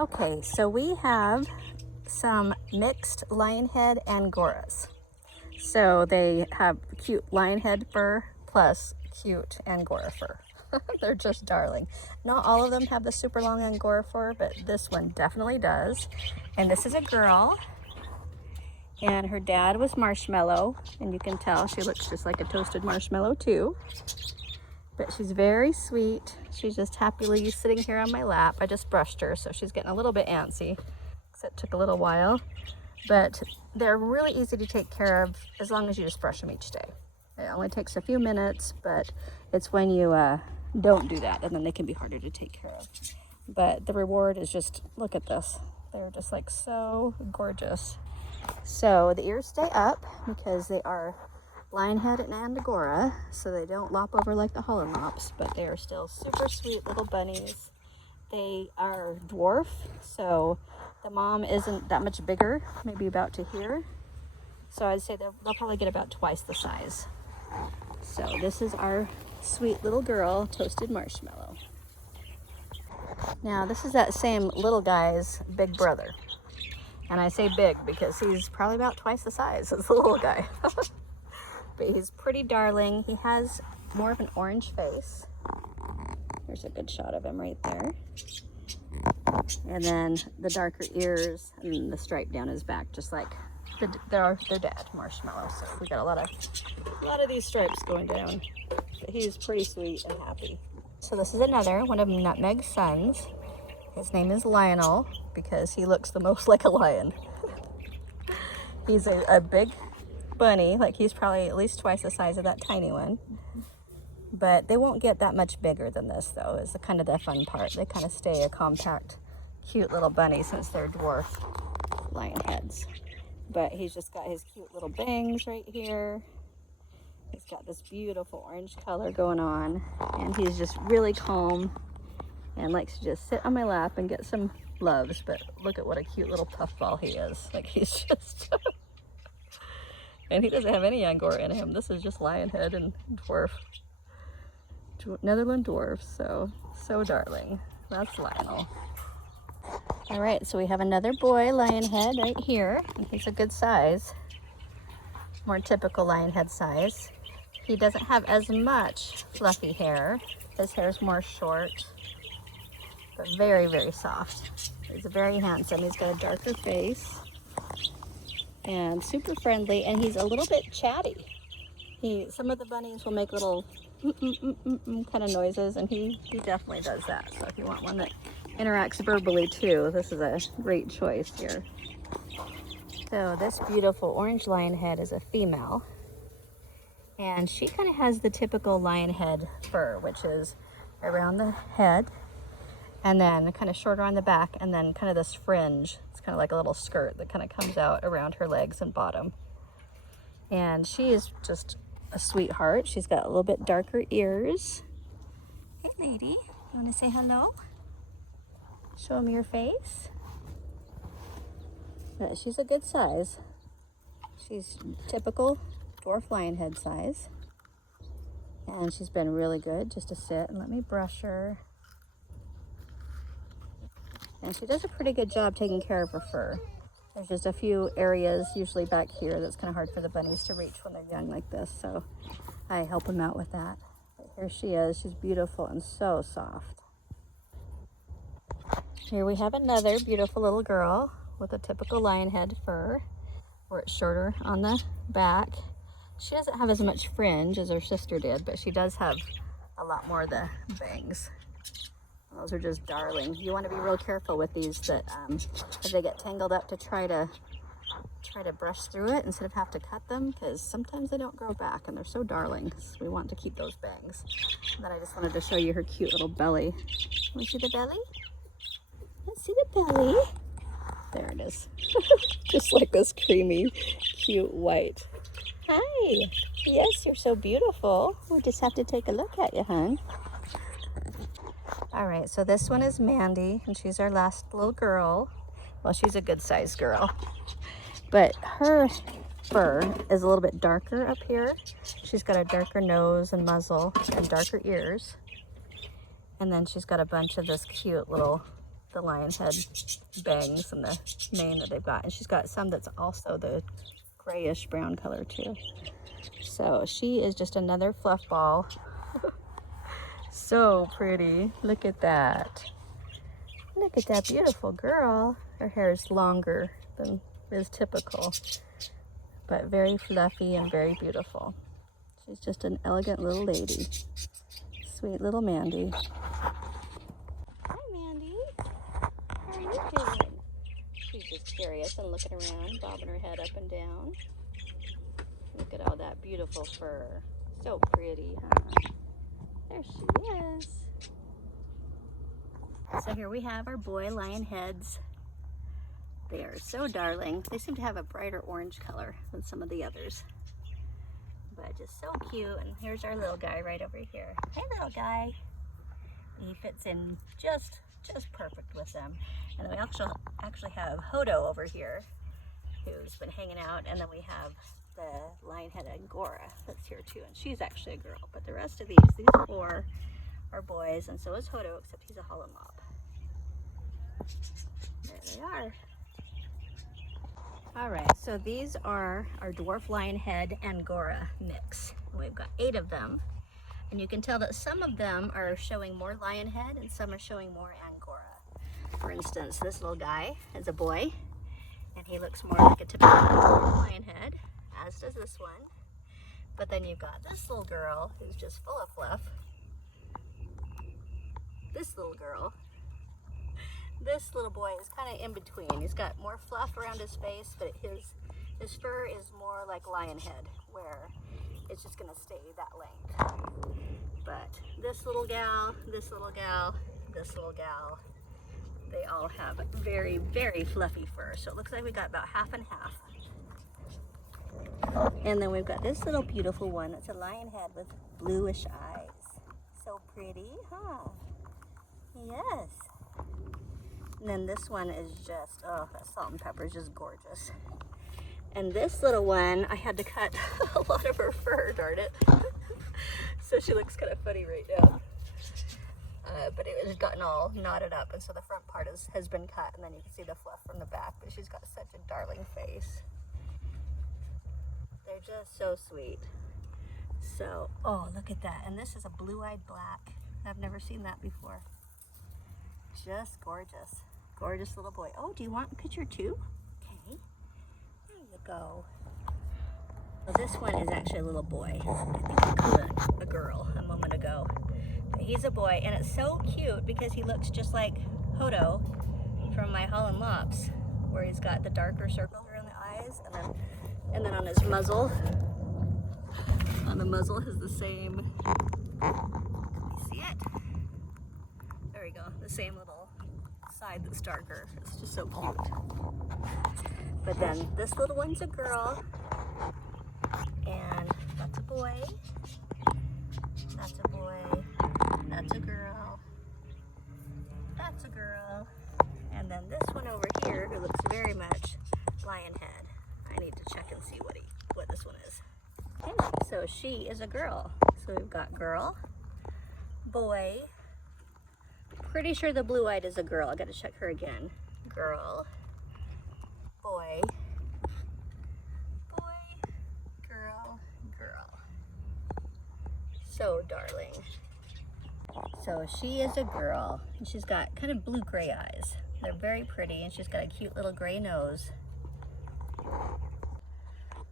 Okay, so we have some mixed lionhead angoras. So they have cute lionhead fur plus cute angora fur. They're just darling. Not all of them have the super long angora fur, but this one definitely does. And this is a girl, and her dad was Marshmallow, and you can tell she looks just like a toasted marshmallow too. But she's very sweet. She's just happily sitting here on my lap. I just brushed her, so she's getting a little bit antsy, because it took a little while. But they're really easy to take care of as long as you just brush them each day. It only takes a few minutes, but it's when you don't do that, and then they can be harder to take care of. But the reward is just, look at this. They're just like so gorgeous. So the ears stay up because they are lionhead and angora, so they don't lop over like the hollow lops, but they are still super sweet little bunnies. They are dwarf, so the mom isn't that much bigger, maybe about to here. So I'd say they'll probably get about twice the size. So this is our sweet little girl, Toasted Marshmallow. Now this is that same little guy's big brother. And I say big because he's probably about twice the size as the little guy. But he's pretty darling. He has more of an orange face. There's a good shot of him right there. And then the darker ears and the stripe down his back, just like their dad, Marshmallow. So we got a lot of these stripes going down. But he's pretty sweet and happy. So this is another one of Nutmeg's sons. His name is Lionel because he looks the most like a lion. He's a big bunny, like he's probably at least twice the size of that tiny one. But they won't get that much bigger than this, though, is kind of the fun part. They kind of stay a compact, cute little bunny since they're dwarf lionheads. But he's just got his cute little bangs right here. He's got this beautiful orange color going on, and he's just really calm and likes to just sit on my lap and get some loves. But look at what a cute little puffball he is. Like, he's just and he doesn't have any angora in him. This is just lionhead and dwarf, Netherland dwarf. So darling. That's Lionel. All right, so we have another boy lionhead right here, and he's a good size, more typical lionhead size. He doesn't have as much fluffy hair. His hair is more short, but very, very soft. He's very handsome. He's got a darker face and super friendly, and he's a little bit chatty. Some of the bunnies will make little kind of noises, and he definitely does that. So if you want one that interacts verbally too, this is a great choice here. So this beautiful orange lionhead is a female, and she kind of has the typical lionhead fur, which is around the head and then kind of shorter on the back, and then kind of this fringe. It's kind of like a little skirt that kind of comes out around her legs and bottom. And she is just a sweetheart. She's got a little bit darker ears. Hey lady, you want to say hello? Show me your face. But she's a good size. She's typical dwarf lionhead size. And she's been really good just to sit and let me brush her. And she does a pretty good job taking care of her fur. There's just a few areas, usually back here, that's kind of hard for the bunnies to reach when they're young like this, so I help them out with that. But here she is. She's beautiful and so soft. Here we have another beautiful little girl with a typical lionhead fur, where it's shorter on the back. She doesn't have as much fringe as her sister did, but she does have a lot more of the bangs. Those are just darling. You want to be real careful with these, that if they get tangled up, to try to brush through it instead of have to cut them, because sometimes they don't grow back, and they're so darling. So we want to keep those bangs. And then I just wanted to show you her cute little belly. Want to see the belly? Let's see the belly. There it is. Just like this creamy, cute white. Hi. Yes, you're so beautiful. We just have to take a look at you, hon. All right, so this one is Mandy, and she's our last little girl. Well, she's a good sized girl, but her fur is a little bit darker up here. She's got a darker nose and muzzle and darker ears. And then she's got a bunch of this cute little the lion head bangs and the mane that they've got. And she's got some that's also the grayish brown color too. So she is just another fluff ball. So pretty. Look at that. Look at that beautiful girl. Her hair is longer than is typical, but very fluffy and very beautiful. She's just an elegant little lady. Sweet little Mandy. Hi, Mandy. How are you doing? She's just curious and looking around, bobbing her head up and down. Look at all that beautiful fur. So pretty, huh? There she is. So here we have our boy lionheads. They are so darling. They seem to have a brighter orange color than some of the others. But just so cute. And here's our little guy right over here. Hey, little guy. He fits in just perfect with them. And then we actually have Hodo over here, who's been hanging out. And then we have the lionhead angora that's here too. And she's actually a girl. But the rest of these four are boys. And so is Hodo, except he's a hollow mop. There they are. All right, so these are our dwarf lionhead angora mix. We've got 8 of them, and you can tell that some of them are showing more lionhead and some are showing more angora. For instance, this little guy is a boy, and he looks more like a typical lionhead, as does this one. But then you've got this little girl who's just full of fluff. This little girl. This little boy is kind of in between. He's got more fluff around his face, but his fur is more like lionhead, where it's just gonna stay that length. But this little gal, this little gal, this little gal, they all have very, very fluffy fur. So it looks like we got about half and half. And then we've got this little beautiful one. It's a lionhead with bluish eyes. So pretty, huh? Yes. And then this one is just, oh, that salt and pepper is just gorgeous. And this little one, I had to cut a lot of her fur, darn it. So she looks kind of funny right now. But it has gotten all knotted up, and so the front part has been cut, and then you can see the fluff from the back, but she's got such a darling face. They're just so sweet. So, oh, look at that. And this is a blue-eyed black. I've never seen that before. Just gorgeous. Gorgeous little boy. Oh, do you want a picture too? Okay. There you go. Well, this one is actually a little boy. I think I called it a girl a moment ago. But he's a boy, and it's so cute because he looks just like Hodo from my Holland Lops, where he's got the darker circles around the eyes, and then on his muzzle. On the muzzle has the same. Can we see it? There we go. The same little side that's darker. It's just so cute. But then this little one's a girl, and that's a boy. That's a boy. That's a girl. That's a girl. And then this one over here, who looks very much lionhead. I need to check and see what this one is. Okay, so she is a girl. So we've got girl, boy. Pretty sure the blue-eyed is a girl. I gotta check her again. Girl, boy, boy, girl, girl. So darling. So she is a girl, and she's got kind of blue-gray eyes. They're very pretty, and she's got a cute little gray nose.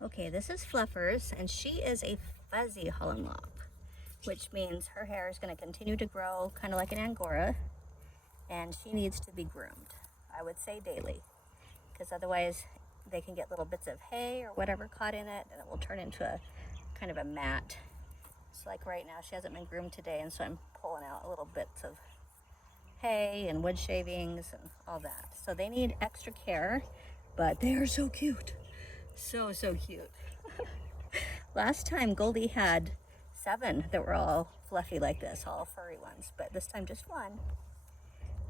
Okay, this is Fluffers, and she is a fuzzy Holland Lop, which means her hair is going to continue to grow kind of like an Angora, and she needs to be groomed. I would say daily, because otherwise they can get little bits of hay or whatever caught in it, and it will turn into a kind of a mat. So like right now, she hasn't been groomed today, and so I'm pulling out little bits of hay and wood shavings and all that. So they need extra care, but they are so cute. So cute. Last time Goldie had 7 that were all fluffy like this, all furry ones, but this time just 1.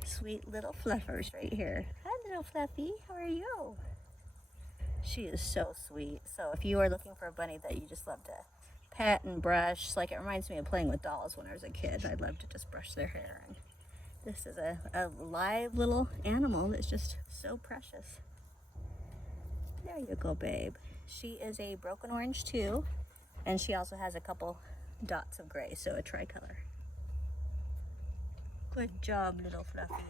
Sweet little Fluffers right here. Hi, little Fluffy, how are you? She is so sweet. So if you are looking for a bunny that you just love to pet and brush, like it reminds me of playing with dolls when I was a kid. I'd love to just brush their hair This is a live little animal that's just so precious. There you go, babe. She is a broken orange too, and she also has a couple dots of gray, so a tricolor. Good job, little Fluffy.